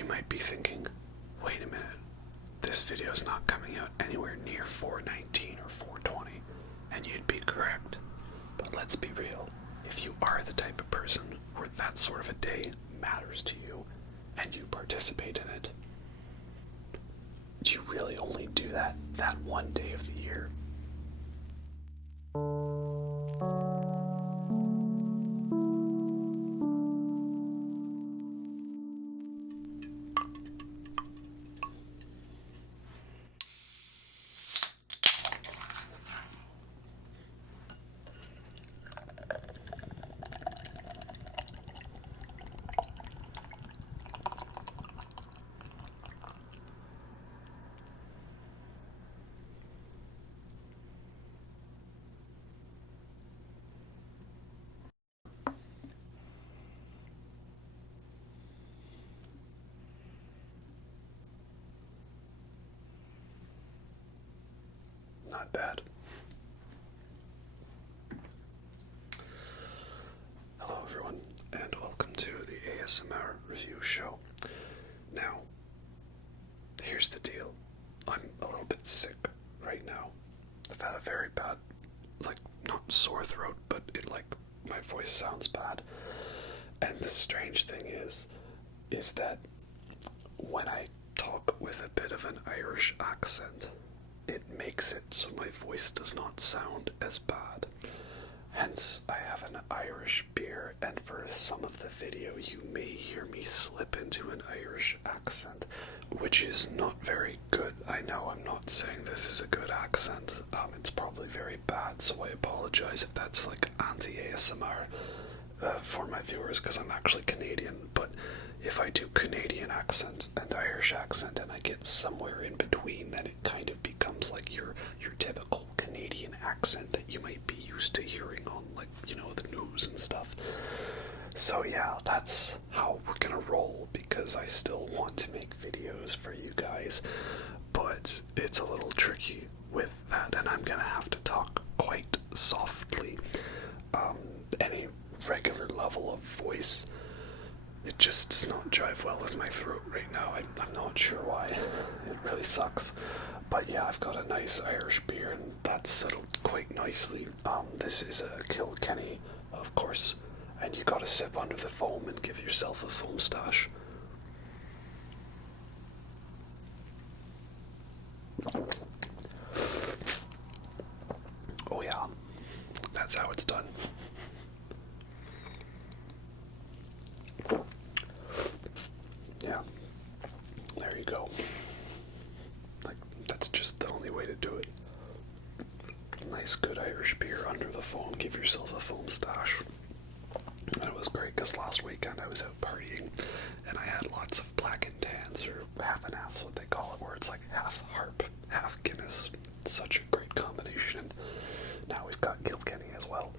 you might be thinking, wait a minute, this video is not coming out anywhere near 419 or 420, and you'd be correct. But let's be real, if you are the type of person where that sort of a day matters to you, and you participate in it, do you really only do that one day of the year? Not bad. Hello everyone, and welcome to the ASMR review show. Now, here's the deal. I'm a little bit sick right now. I've had a very bad, not sore throat, but my voice sounds bad. And the strange thing is that when I talk with a bit of an Irish accent, it makes it so my voice does not sound as bad. Hence, I have an Irish beer, and for some of the video you may hear me slip into an Irish accent, which is not very good. I know I'm not saying this is a good accent. It's probably very bad, so I apologize if that's anti-ASMR for my viewers, because I'm actually Canadian. But if I do Canadian accent and Irish accent and I get somewhere in between, then it kind of becomes like your typical Canadian accent that you might be used to hearing on the news and stuff. So yeah, that's how we're gonna roll, because I still want to make videos for you guys, but it's a little tricky with that, and I'm gonna have to talk quite softly. Any regular level of voice, it just does not jive well with my throat right now. I'm not sure why. It really sucks. But yeah, I've got a nice Irish beer, and that's settled quite nicely. This is a Kilkenny, of course, and you gotta sip under the foam and give yourself a foam stash. Oh yeah, that's how it's done. Yeah, there you go. That's just the only way to do it. Nice good Irish beer under the foam, give yourself a foam stash. And it was great because last weekend I was out partying and I had lots of black and tans, or half and half, what they call it, where it's like half harp, half Guinness. It's such a great combination. And now we've got Kilkenny as well.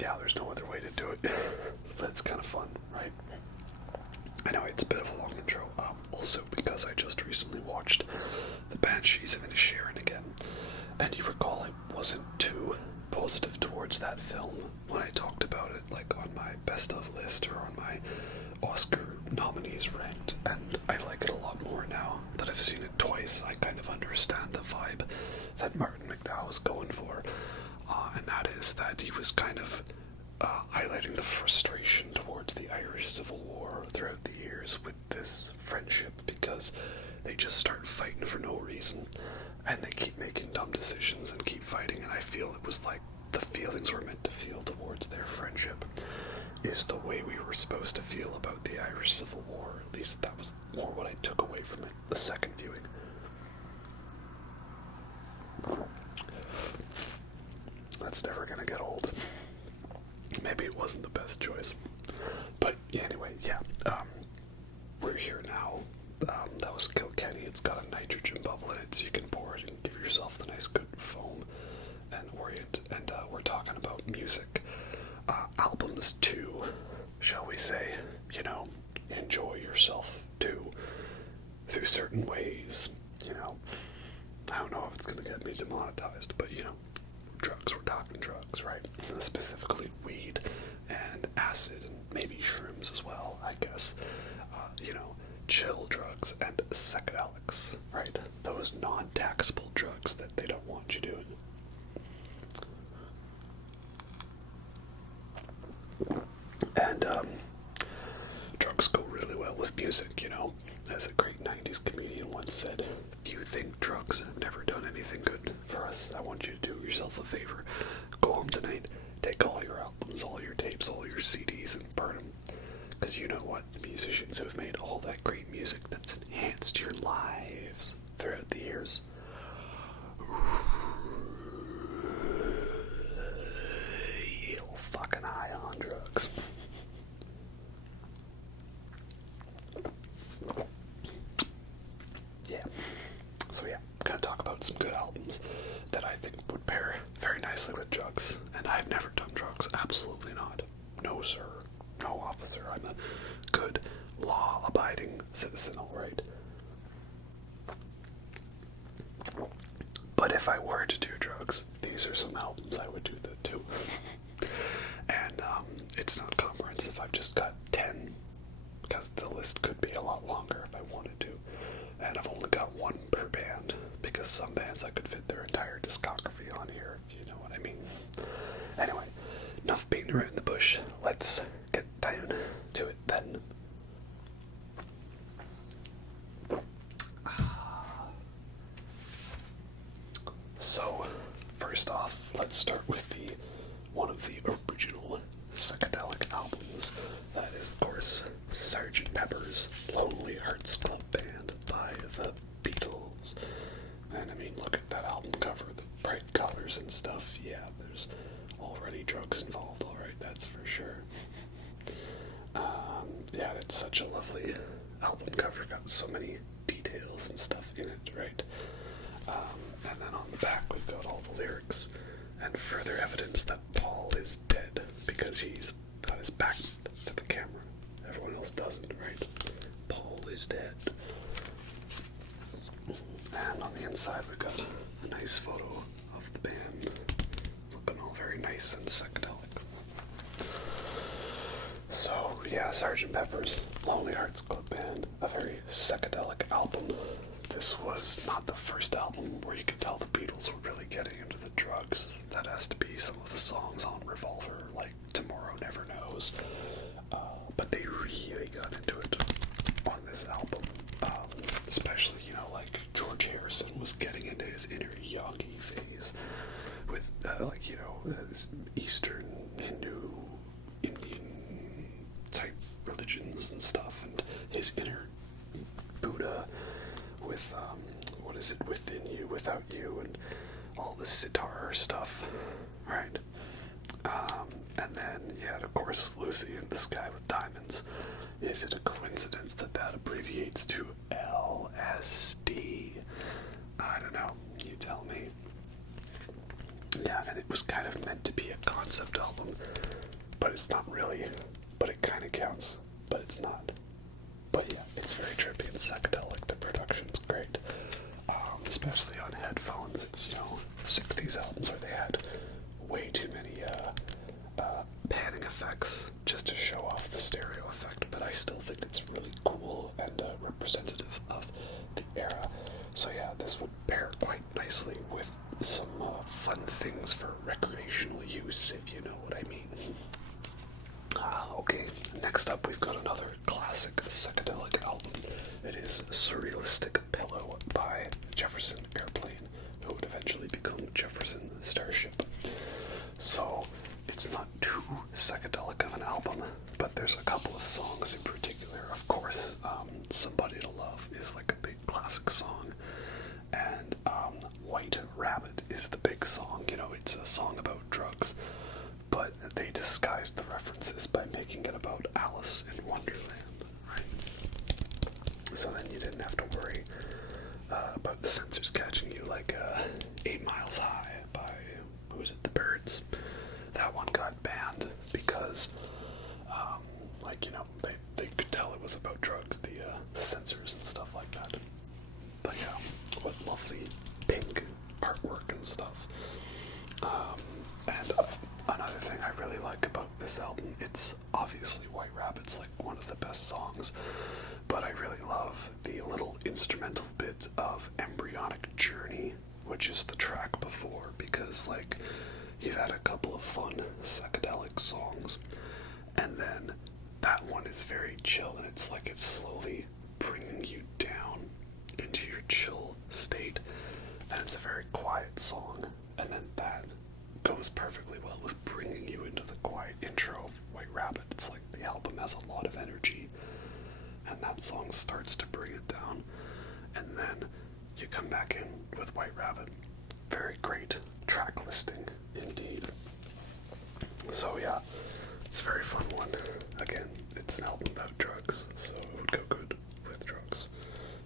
Yeah, there's no other way to do it, but it's kind of fun, right? I know it's a bit of a long intro, also because I just recently watched The Banshees of Inisherin again, and you recall I wasn't too positive towards that film when I talked about it, on my best of list or on my Oscar nominees ranked, and I like it a lot more now that I've seen it twice. I kind of understand the vibe that Martin McDowell was going for. And that is that he was kind of highlighting the frustration towards the Irish Civil War throughout the years with this friendship, because they just start fighting for no reason, and they keep making dumb decisions and keep fighting, and I feel it was like the feelings we're meant to feel towards their friendship is the way we were supposed to feel about the Irish Civil War. At least that was more what I took away from it the second viewing. That's never gonna get old. Maybe it wasn't the best choice. But anyway, yeah. We're here now. That was Kilkenny. It's got a nitrogen bubble in it, so you can pour it and give yourself the nice good foam and orient. And we're talking about music. Albums to, shall we say, enjoy yourself to through certain ways. I don't know if it's gonna get me demonetized, but drugs, we're talking drugs, right? Specifically weed and maybe shrooms as well, I guess. Chill drugs and psychedelics, right? Those non-taxable drugs that they don't want you doing. And drugs go really well with music, As a great 90s comedian once said, if you think drugs have never done anything good for us, I want you to do yourself a favor. Go home tonight, take all your albums, all your tapes, all your CDs, and burn them. Because you know what? The musicians who have made all that great music that's enhanced your lives throughout the years. You're fucking high on drugs. I'm going to talk about some good albums that I think would pair very nicely with drugs. And I've never done drugs, absolutely not. No, sir. No, officer. I'm a good, law-abiding citizen, alright? But if I were to do drugs, these are some albums I would do that too. And it's not comprehensive. I've just got 10, because the list could be a lot longer if I wanted to. And I've only got one per band, because some bands I could fit their entire discography on here, if you know what I mean. Anyway, enough beating around the bush. Let's get down to it then. So, first off, let's start with one of the original psychedelic albums. That is, of course, Sgt. Pepper's Lonely Hearts Club Band by the Beatles. And I mean, look at that album cover, the bright colors and stuff. Yeah, there's already drugs involved, alright, that's for sure. Yeah, it's such a lovely album cover, got so many details and stuff in it, right? And then on the back we've got all the lyrics and further evidence that Paul is dead because he's got his back to the camera. Everyone else doesn't, right? Paul is dead. And on the inside we've got a nice photo of the band looking all very nice and psychedelic. So, yeah, Sgt. Pepper's Lonely Hearts Club Band, a very psychedelic album. This was not the first album where you could tell the Beatles were really getting into the drugs. That has to be some of the songs on Revolver, like Tomorrow Never Knows. But they really got into it on this album. Especially, like George Harrison was getting into his inner yogi phase with, this Eastern Hindu, Indian type religions and stuff, and his inner Buddha with, what is it, within you, without you, and all the sitar stuff, right? And then, yeah, of course, Lucy in the Sky with Diamonds. Is it a coincidence that abbreviates to LSD? I don't know, you tell me. Yeah, and it was kind of meant to be a concept album, but it's not really, but it kind of counts, but it's not. But yeah, it's very trippy and psychedelic. The production's great, especially on headphones. It's, 60s albums where they had way too many panning effects just to show off the stereo effect, but I still think it's really cool and representative of the era. So yeah, this would pair quite nicely with some fun things for recreational use, if you know what I mean. Okay, next up we've got another classic psychedelic album. It is Surrealistic Pillow by Jefferson Airplane, who would eventually become Jefferson Starship. So, it's not too psychedelic of an album, but there's a couple of songs in particular. Of course, Somebody to Love is like a big classic song, and White Rabbit is the big song. It's a song about drugs, but they disguised the references by making it about Alice in Wonderland, right? So then you didn't have to worry about the censors catching you like 8 Miles High by, who was it, The Byrds. That one got banned because, they could tell it was about drugs, the censors and stuff like that. But yeah, what lovely pink artwork and stuff. And another thing thing I really like about this album. It's obviously White Rabbit's like one of the best songs, but I really love the little instrumental bit of Embryonic Journey, which is the track before, because like you've had a couple of fun psychedelic songs, and then that one is very chill, and it's like it's slowly bringing you down into your chill state, and it's a very quiet song, and then that goes perfectly well with bringing you into the quiet intro of White Rabbit. It's like the album has a lot of energy, and that song starts to bring it down, and then you come back in with White Rabbit. Very great track listing indeed. So yeah, it's a very fun one. Again, it's an album about drugs, so it would go good with drugs,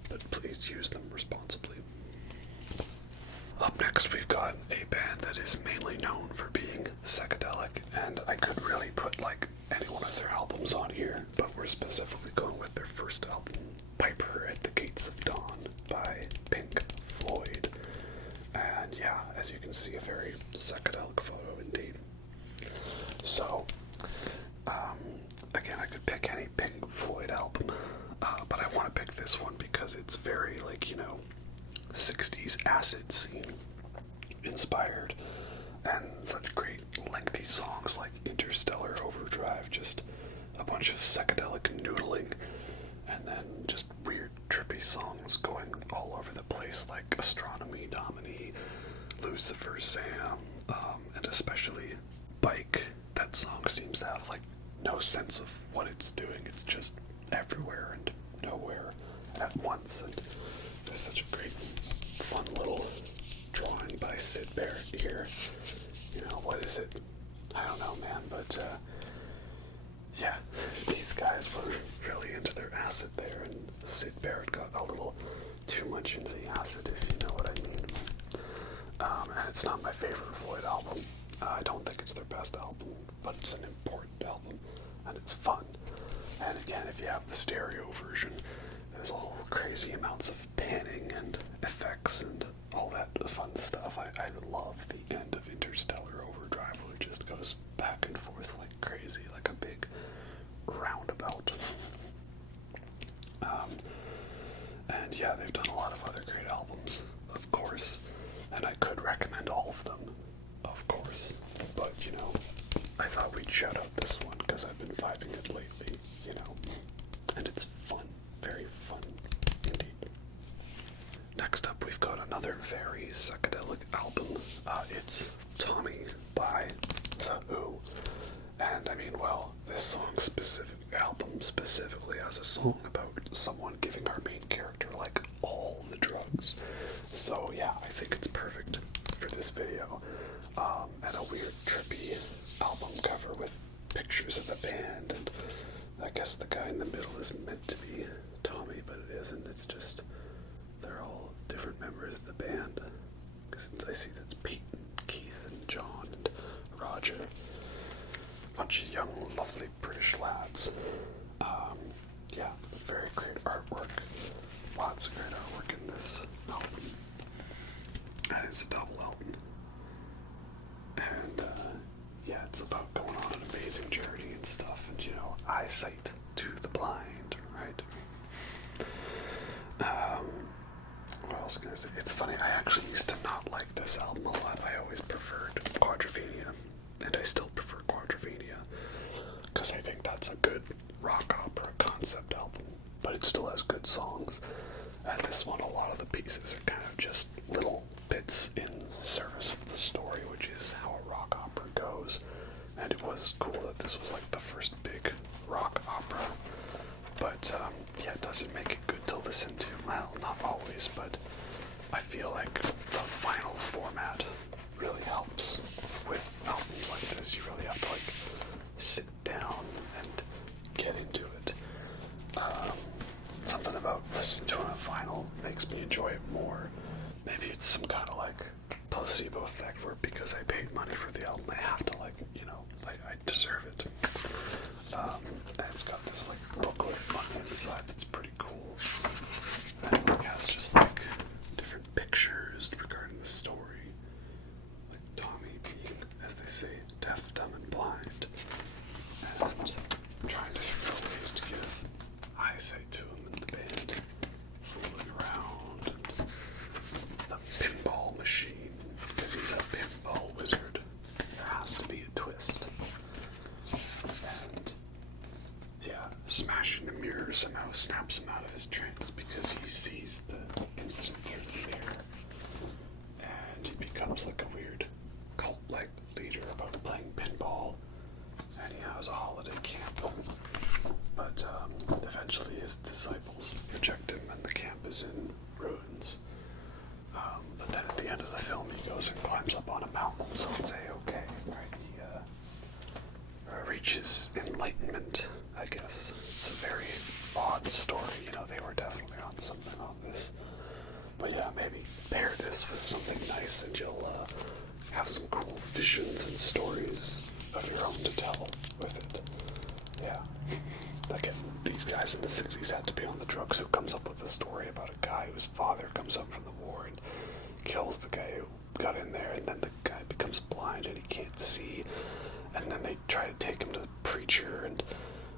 but please use them responsibly. Up next, we've got a band that is mainly known for being psychedelic, and I could really put like any one of their albums on here, but we're specifically going with their first album, Piper at the Gates of Dawn by Pink Floyd. And yeah, as you can see, a very psychedelic photo indeed. So, again, I could pick any Pink Floyd album, but I want to pick this one because it's very, like, 60s acid scene inspired, and such great lengthy songs like Interstellar Overdrive, just a bunch of psychedelic noodling, and then just weird trippy songs going all over the place like Astronomy Domini, Lucifer Sam, and especially Bike. That song seems to have like no sense of what it's doing. It's just everywhere and nowhere at once, and there's such a great fun little drawing by Sid Barrett here. What is it? I don't know, man, but yeah, these guys were really into their acid there, and Sid Barrett got a little too much into the acid, if you know what I mean. And it's not my favorite Floyd album. I don't think it's their best album, but it's an important album, and it's fun. And again, if you have the stereo version, there's all crazy amounts of panning and effects and all that fun stuff. I love the end of Interstellar Overdrive, where it just goes back and forth like crazy, like a big roundabout. And yeah, they've done a lot of other great albums, of course, and I could recommend all of them, of course, but I thought we'd shout out this one because I've been vibing it lately, and it's fun, very fun indeed. Next up, we've got another very psychedelic album. It's Tommy by The Who, and this album specifically has a song about someone giving our main character like all the drugs. So yeah, I think it's perfect for this video. And a weird trippy album cover with pictures of the band, and I guess the guy in the middle is meant to be Tommy, but it isn't. It's just they're all different members of the band. Since I see that's Pete and Keith and John and Roger, a bunch of young, lovely British lads. Yeah, very great artwork. Lots of great artwork in this album, and it's a double album. And yeah, it's about going on an amazing journey and stuff, and eyesight to the blind, right? What else can I say? It's funny, I actually used to not like this album a lot. I always preferred Quadrophenia, and I still prefer Quadrophenia, because I think that's a good rock opera concept album, but it still has good songs. And this one, a lot of the pieces are kind of just little bits in service of the story, which is how a rock opera goes. And it was cool that this was like the first big rock opera. But yeah, it doesn't make it good to listen to. Well, not always, but I feel like the final format really helps with albums like this. You really have to like sit down and get into it. Something about listening to it on vinyl makes me enjoy it more. Maybe it's some kind of like placebo effect where because I paid money for the album, I have to I deserve it. And it's got this like booklet on the inside that's pretty cool. And it has just like different pictures regarding the story. Like Tommy being, as they say, deaf, dumb, and blind. smashing the mirror somehow snaps him out of his trance because he sees the incident through the mirror. And he becomes like a weird cult-like leader about playing pinball. And he has a holiday camp. But eventually his disciples reject him and the camp is in ruins. But then at the end of the film he goes and climbs up on a mountain, so it's okay, right? He reaches enlightenment, I guess. It's a very odd story, they were definitely on something on this. But yeah, maybe pair this with something nice and you'll have some cool visions and stories of your own to tell with it. Yeah. Again, these guys in the 60s had to be on the drugs. Who comes up with a story about a guy whose father comes up from the war and kills the guy who got in there, and then the guy becomes blind and he can't see, and then they try to take him to the preacher, and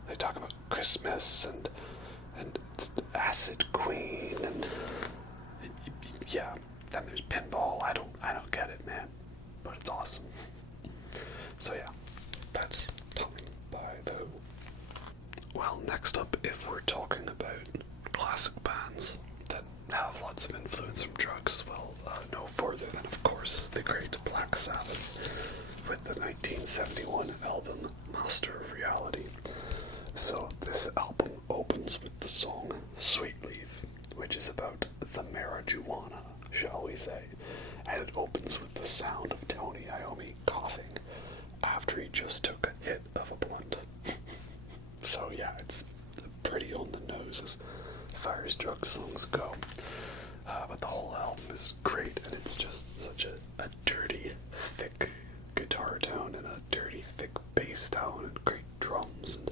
they talk about Christmas and Acid Queen, and yeah, then there's pinball. I don't get it, man, but it's awesome. So yeah, that's Tommy by The Who. Well, next up, if we're talking about classic bands that have lots of influence from drugs, well, no further than, of course, the great Black Sabbath with the 1971 album Master of Reality. So this album opens with the song Sweet Leaf, which is about the marijuana, shall we say, and it opens with the sound of Tony Iommi coughing after he just took a hit of a blunt. So yeah, it's pretty on the nose as far as drug songs go. But the whole album is great, and it's just such a dirty, thick guitar tone and a dirty, thick bass tone and great drums and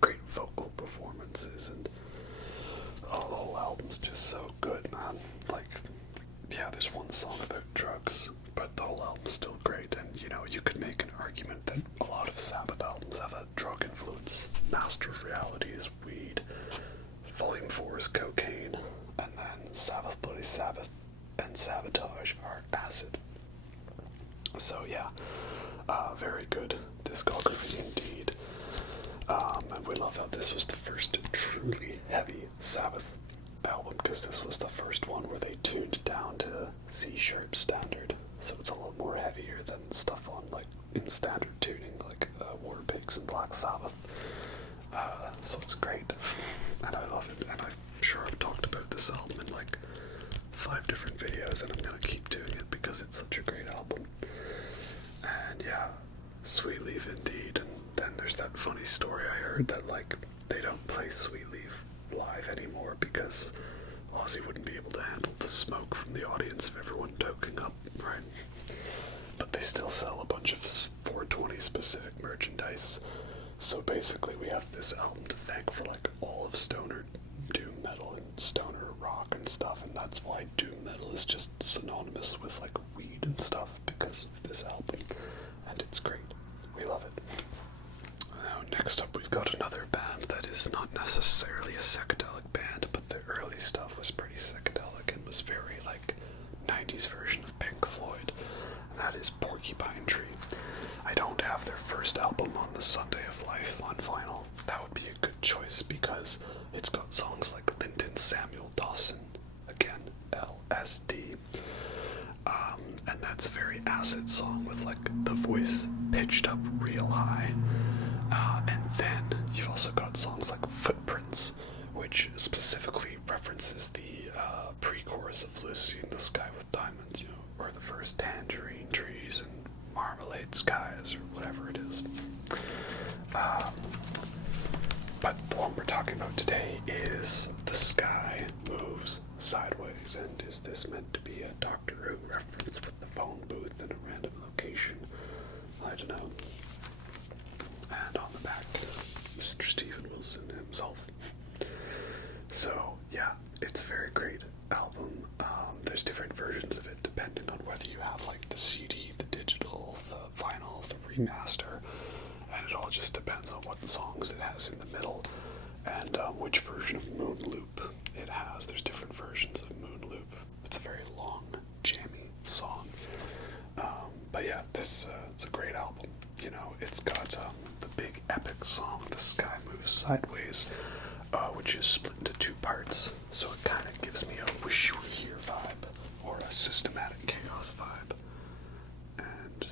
great vocal performances, and the whole album's just so good, man. Like, yeah, there's one song about drugs, but the whole album's still great, and you could make an argument that a lot of Sabbath albums have a drug influence. Master of Reality is weed, Volume 4 is cocaine, and then Sabbath Bloody Sabbath and Sabotage are acid. So yeah, very good discography indeed. And we love how this was the first truly heavy Sabbath album, because this was the first one where they tuned down to C-sharp standard, so it's a little more heavier than stuff on in standard tuning like War Pigs and Black Sabbath. So it's great, and I love it, and I'm sure I've talked about this album in 5 different videos, and I'm gonna keep doing it because it's such a great album. And yeah, Sweet Leaf indeed. And then there's that funny story I heard that they don't play Sweet Leaf live anymore because Ozzy wouldn't be able to handle the smoke from the audience of everyone toking up, right? But they still sell a bunch of 420 specific merchandise. So basically we have this album to thank for all of stoner doom metal and stoner rock and stuff, and that's why doom metal is just synonymous with weed and stuff, because of this album, and it's great. We love it. Now next up we've got another band that is not necessarily a psychedelic band, but the early stuff was pretty psychedelic and was very 90s version of Pink Floyd, and that is Porcupine Tree. I don't have their first album on the Sunday of Life on vinyl. That would be a good choice because it's got songs like Linton Samuel Dawson, again, LSD, and that's a very acid song with the voice pitched up real high, and then you've also got songs like Footprints, which specifically references the pre-chorus of Lucy in the Sky with Diamonds, or the first Tangerine Trees and Marmalade Skies, or whatever it is. But the one we're talking about today is The Sky Moves Sideways, and is this meant to be a Doctor Who reference with the phone booth in a random location? I don't know. And on the back, Mr. Stephen Wilson himself. So, yeah, it's a very great album. There's different versions of it depending on whether you have the CD, the digital, the vinyl, the remaster, and it all just depends on what songs it has in the middle and which version of Moon Loop it has. There's different versions of Moon Loop. It's a very long, jammy song. But yeah, it's a great album. It's got the big epic song, The Sky Moves Sideways, which is split into 2 parts, so it kind of gives me a Wish You Were Here vibe, or a Systematic Chaos vibe. And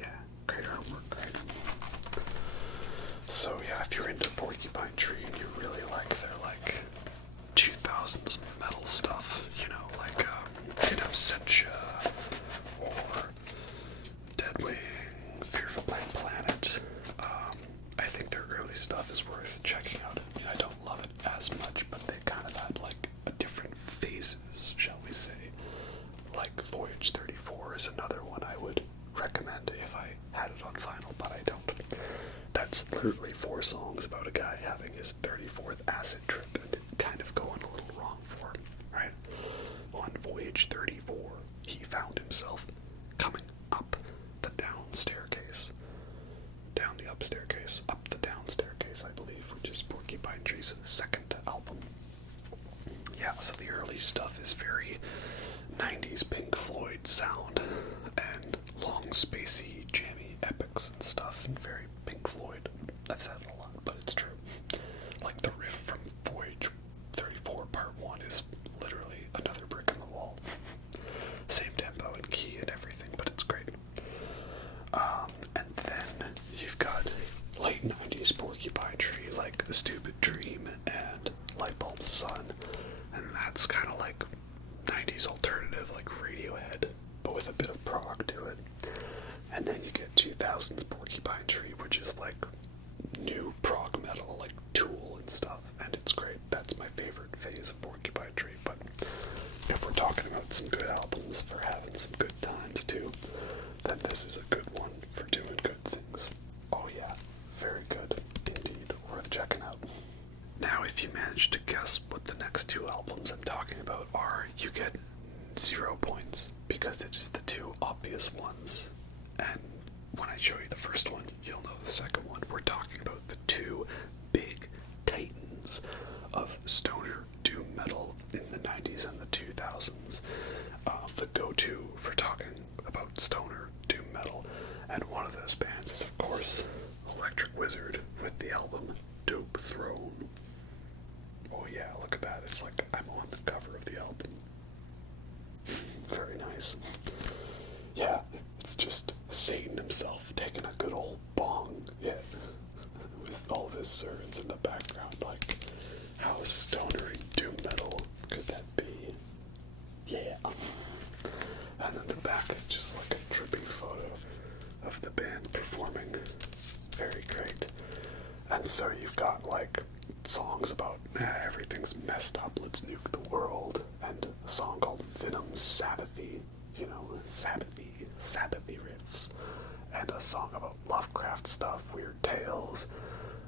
yeah, great artwork, right? So yeah, if you're into Porcupine Tree and you really like their 2000s metal stuff, like Absentia or Deadwing, Fear of a Blank Planet, I think their early stuff is worth checking out. I mean, I don't love it as much, but they kind of had a different phases, shall we say. Like Voyage 34 is another one I would recommend if I had it on vinyl, but I don't. That's literally 4 songs about a guy having his 34th acid trip and kind of going a little wrong for him, right? On Voyage 34, he found himself coming up the down staircase. Down the up staircase, up the down staircase, I believe, which is Porcupine Tree's second album. Yeah, so the early stuff is very 90s Pink Floyd sound, and long, spacey, jammy epics and stuff, and very Pink Floyd. I've said it a lot, but it's true. Like the riff from Voyage 34 Part 1 is literally another brick in the wall. Same tempo and key and everything, but it's great. And then you've got late 90s Porcupine Tree, like The Stupid Dream and Lightbulb Sun, and that's kind of like 90s alternative, like Radiohead, but with a bit of prog to it. And then you get 2000s Porcupine Tree, which is like new prog metal, like Tool and stuff, and it's great. That's my favorite phase of Porcupine Tree. But if we're talking about some good albums for having some good times too, then this is a good one for doing good things. Oh yeah, very good indeed, worth checking out. Now, if you manage to guess what the next 2 albums I'm talking about are, you get 0 points, because it's just the 2 obvious ones. And when I show you the first one, you'll know the second one. We're talking about the 2 big titans of stoner doom metal in the 90s and the 2000s. The go-to for talking about stoner doom metal. And one of those bands is, of course, Electric Wizard with the album Dope Throne. Oh yeah, look at that. It's like I'm on the cover of the album. Very nice. Yeah, it's just Satan himself taking a good old bong hit with all of his servants in the background. Like, how stonery doom metal could that be? Yeah. And then the back is just like a trippy photo of the band performing. Very great. And so you've got like songs about everything's messed up, let's nuke the world, and a song called Venom Sabbathy, Sabbathy riffs, and a song about Lovecraft stuff, weird tales,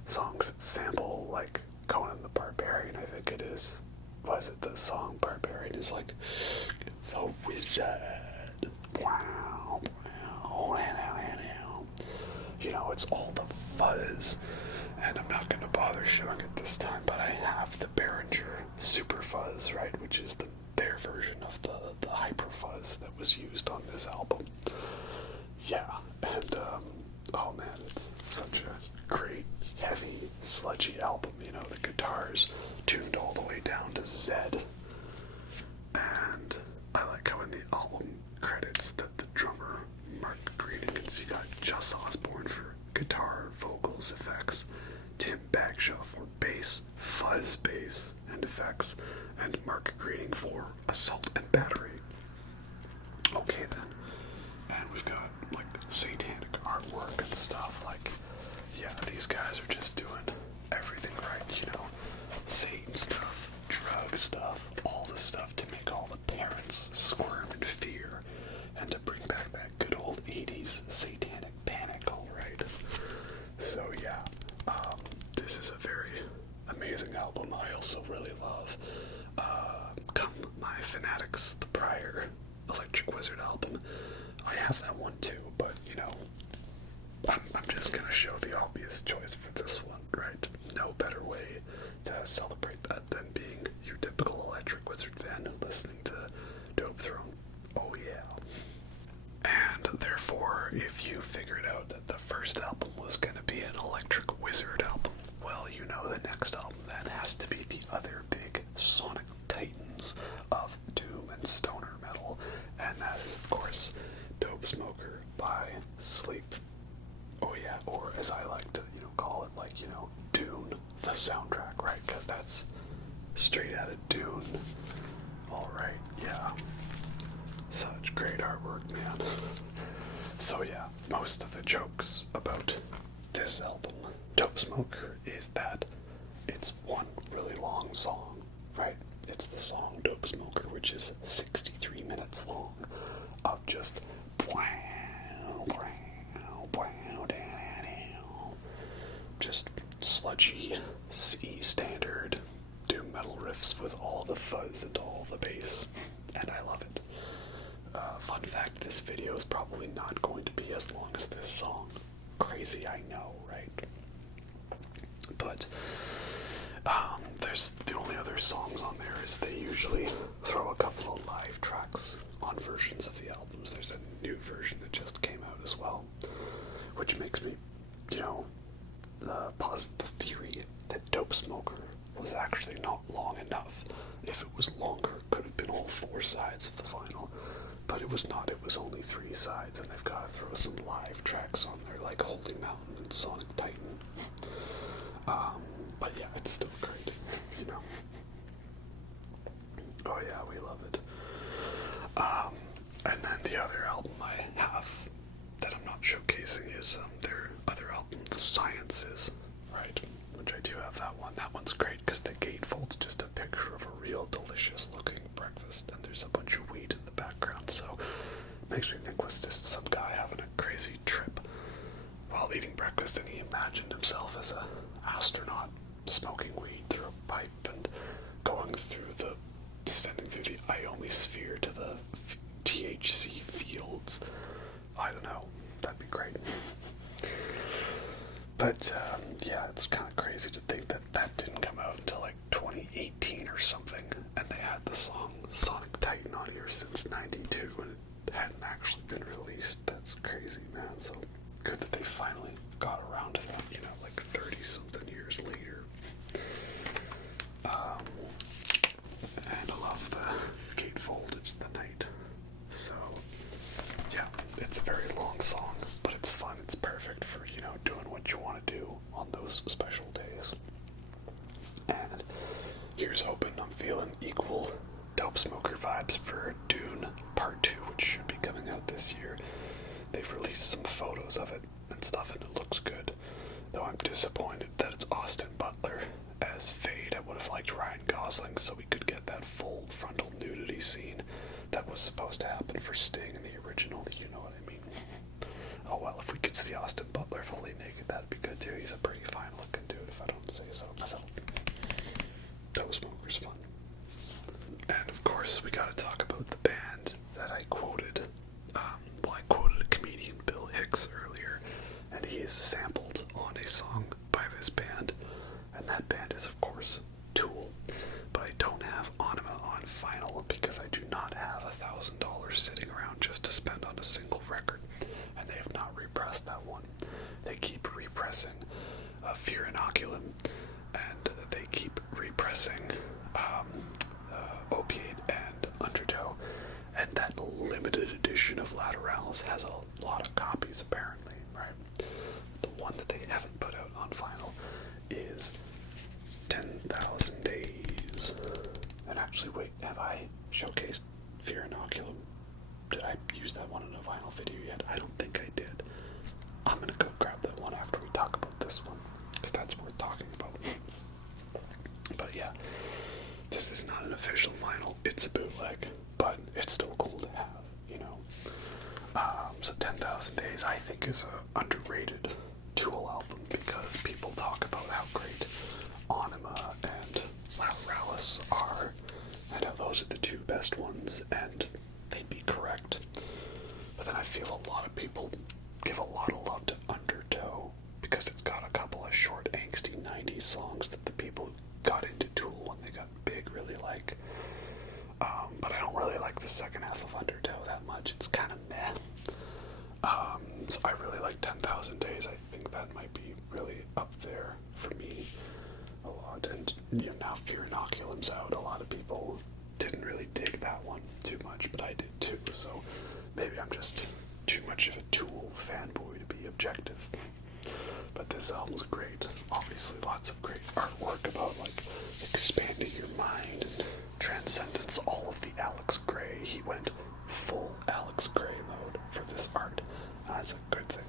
songs that sample like Conan the Barbarian, I think it is. Was it the song Barbarian is like the wizard? Wow, wow, it's all the fuzz. And I'm not going to bother showing it this time, but I have the Behringer Super Fuzz, right, which is their version of the Hyper Fuzz that was used on this album. Yeah, and oh man, it's such a great, heavy, sludgy album. The guitar's tuned all the way down to Z, and I like how in the album credits that the drummer Mark Greeningans, you got Just Osborne for guitar, vocals, effects, Tim Bagshaw for bass, fuzz bass, and effects, and Mark Greening for assault and battery. Okay then, and we've got like satanic artwork and stuff. Like, yeah, these guys are just doing everything right. Satan stuff, drug stuff, all the stuff to make all the parents squirm in fear, and to bring back that good old 80s satanic panic. All right. So yeah. This is a very amazing album. I also really love Come My Fanatics, the prior Electric Wizard album. I have that one too, but I'm just gonna show the obvious choice for this one, right? No better way to celebrate that than being your typical Electric Wizard fan and listening to Dope Throne. Oh yeah. And therefore, if you figured out that the first album was gonna be an Electric Wizard album, well, the the soundtrack, right? Because that's straight out of Dune. Alright, yeah. Such great artwork, man. So yeah, most of the jokes about this album, Dope Smoker, is that it's one really long song, right? It's the song Dope Smoker, which is 63 minutes long of just just sludgy C standard doom metal riffs with all the fuzz and all the bass, and I love it. Fun fact, this video is probably not going to be as long as this song. Crazy, I know, right? But there's the only other songs on there is they usually throw a couple of live tracks on versions of the albums. There's a new version that just came out as well, which makes me, posit the theory that Dope Smoker was actually not long enough. If it was longer, it could have been all 4 sides of the vinyl, but it was not. It was only 3 sides, and they've got to throw some live tracks on there, like Holy Mountain and Sonic Titan. But yeah, it's still great, Oh yeah, we love it. And then the other album I have that I'm not showcasing is their other album, The Sciences, right? Which I do have that one. That one's great because the gatefold's just a picture of a real delicious looking breakfast, and there's a bunch of weed in the background, so it makes me think, was just some guy having a crazy trip while eating breakfast, and he imagined himself as a astronaut smoking weed through a pipe and descending through the ionosphere to the THC fields. I don't know. That'd be great. But, yeah, it's kind of crazy to think that that didn't come out until like 2018 or something, and they had the song Sonic Titan on here since 92, and it hadn't actually been released. That's crazy, man. So good that they finally got around to that, like 30-something years later. And I love the gatefold, it's the night. So, yeah, it's a very long song, but it's fun. It's perfect for, doing what you want to do on those special days. And here's hoping I'm feeling equal Dope Smoker vibes for Dune Part 2, which should be coming out this year. They've released some photos of it and stuff, and it looks good. Though I'm disappointed that it's Austin Butler as Fade. I would have liked Ryan Gosling so we could get that full frontal nudity scene that was supposed to happen for Sting in the original, you know what I mean? Oh well, if we could see Austin Butler fully naked, that'd be good too. He's a pretty fine looking dude, if I don't say so myself. Dope Smoker's fun. And of course, we gotta talk about the band that I quoted. I quoted a comedian, Bill Hicks, earlier, and he is sampled on a song by this band, and that band is, of course, Tool. But I don't have Anima on vinyl because I do not have $1,000 sitting around just to spend on a single record, and they have not repressed that one. They keep repressing Fear Inoculum, and they keep repressing Opiate and Undertow, and that limited edition of Lateralis has a lot of copies apparently, right? The one that they haven't put out on vinyl is 10,000 Days. And actually, wait, have I showcased Fear Inoculum? Did I use that one in a vinyl video yet? I don't think I did. I'm gonna go grab that one after we talk about this one, because that's worth talking about. But yeah, this is not an official vinyl, it's a bootleg, but it's still cool to have, So 10,000 Days, I think, is an underrated Tool album because people talk about how great Anima and Lateralis are, and how those are the 2 best ones, and they'd be correct. But then I feel a lot of people give a lot of love to Undertow because it's got a couple of short, angsty 90s songs that the people who got into Tool when they got big really like. But I don't really like the second half of Undertow that much. It's kind of meh. So I really like 10,000 Days. I think that might be really up there for me a lot. And now Fear Inoculum's out. A lot of people didn't really dig that one too much, but I did too. So maybe I'm just too much of a Tool fanboy to be objective. But this album's great. Obviously, lots of great artwork about like expanding your mind and transcendence. All of the Alex Grey. He went full Alex Grey mode for this art. That's a good thing.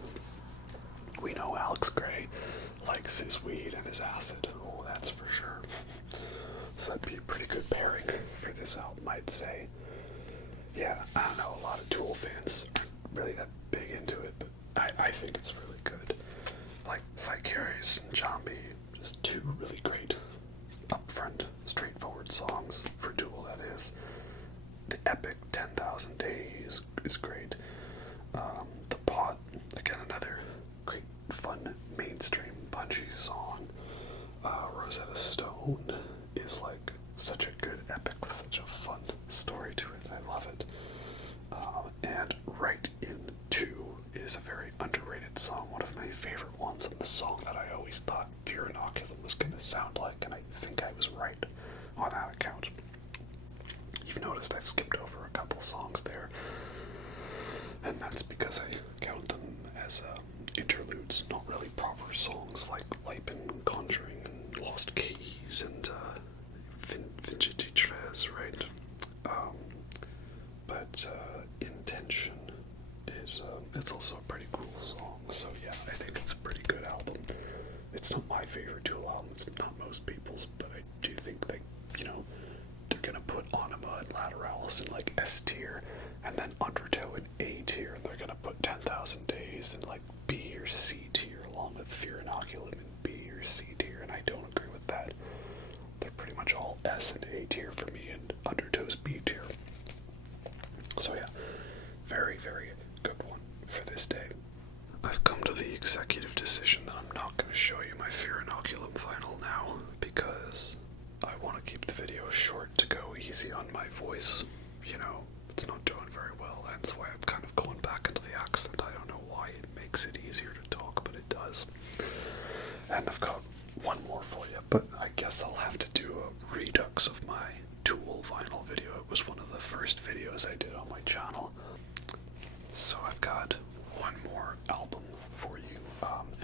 We know Alex Grey likes his weed and his acid. Oh, that's for sure. So that'd be a pretty good pairing for this album, I'd say. Yeah, I don't know, a lot of Tool fans aren't really that big into it, but I think it's really good. Like Vicarious and Zombie, just two really great, upfront, straightforward songs for Tool, that is. The epic 10,000 Days is great. The Pot, again, another great, fun, mainstream, punchy song. Rosetta Stone is like such a good epic with such a fun story to it. I love it. And Right Into is a very underrated song, one of my favorite ones, and the song that I always thought Fear Inoculum was going to sound like, and I think I was right on that account. You've noticed I've skipped over a couple songs there, and that's because I count them as interludes, not really proper songs like Lipen, Conjuring, and Lost Keys, and Vinci Tres, right? But Intention is, it's also a pretty cool song, so yeah, I think it's a pretty good album. It's not my favorite Tool album, it's not most people's, but I do think they, they're gonna put Anima and Lateralis in like S tier, and then Undertow in A tier, and they're gonna put 10,000 Days in like B or C tier, along with Fear Inoculum in B or C tier, and I don't agree with that. They're pretty much all S and A tier for me, and Undertow's B tier. So yeah, very, very good one for this day. I've come to the executive decision that I'm not going to show you my Fear Inoculum vinyl now, because I want to keep the video short to go easy on my voice. It's not doing very well, that's why I'm kind of going back into the accent. I don't know why it makes it easier to talk, but it does. And I've got one more for you, but I guess I'll have to do a redux of my Tool vinyl video. It was one of the first videos I did on my channel. So I've got one more album for you,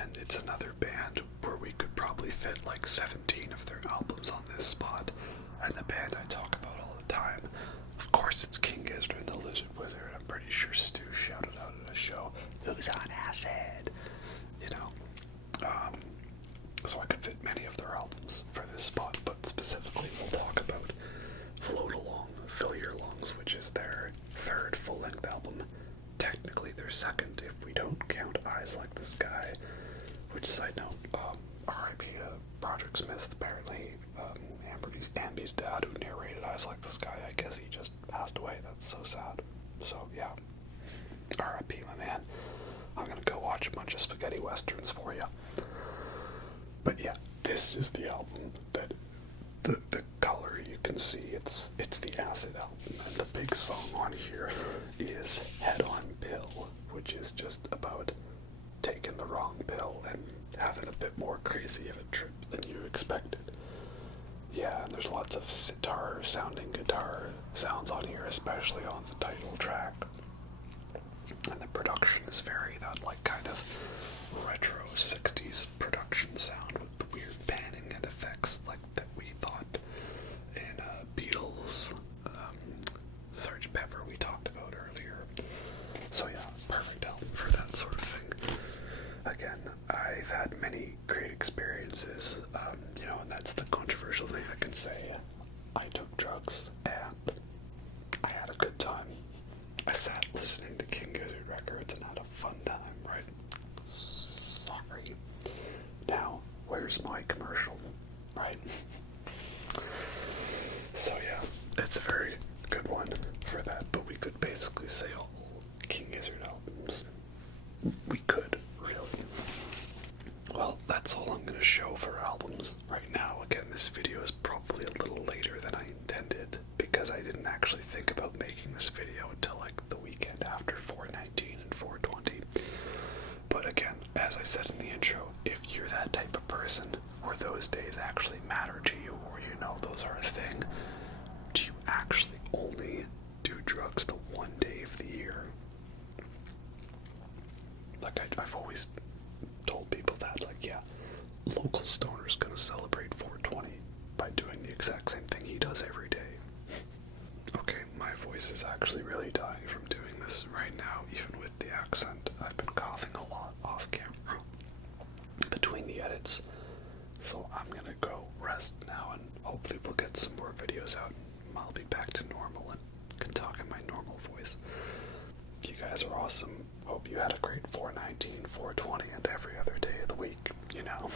and it's another band where we could probably fit like 17 of their albums on this spot, and the band I talk about all the time. Of course, it's King Gizzard and the Lizard Wizard. I'm pretty sure Stu shouted out at a show, "Who's on acid?" So I could fit many of their albums for this spot, but specifically we'll talk about Float Along, Fill Your Lungs, which is their third full-length album. Technically their second, if we don't count Eyes Like the Sky, which, side note, R.I.P. to Roderick Smith, apparently. Amby's dad, who narrated Eyes Like the Sky, I guess he just passed away. That's so sad. So, yeah. R.I.P., my man. I'm gonna go watch a bunch of spaghetti westerns for you. But yeah, this is the album that the color you can see, it's the acid album, and the big song on here is Head on Pill, which is just about taking the wrong pill and having a bit more crazy of a trip than you expected. Yeah, and there's lots of sitar sounding guitar sounds on here, especially on the title track. And the production is very that like kind of retro 60s production sound with the weird panning and effects like that we thought in Beatles, Sgt. Pepper we talked about earlier. So yeah, perfect album for that sort of thing. Again, I've had many great experiences, and that's the controversial thing I can say. I took drugs and I had a good time. I sat listening to King Gizzard records and had a fun time, right? Sorry. Now, where's my commercial, right? So yeah, it's a very good one for that, but we could basically say all King Gizzard albums. We could, really. Well, that's all I'm going to show for albums right now. Again, this video is probably a little later than I intended, because I didn't actually think about making this video until like the weekend after 419 and 420. But again, as I said in the intro, if you're that type of person where those days actually matter to you, or those are a thing, do you actually only do drugs the one day of the year? Like I've always told people local stoner's gonna celebrate 420 by doing the exact same thing he does every day. Okay, my voice is actually really dying from doing this right now, even with the accent. I've been coughing a lot off camera between the edits, so I'm gonna go rest now, and hopefully we'll get some more videos out. I'll be back to normal and can talk in my normal voice. You guys are awesome. Hope you had a great 419, 420, and every other day of the week, you know.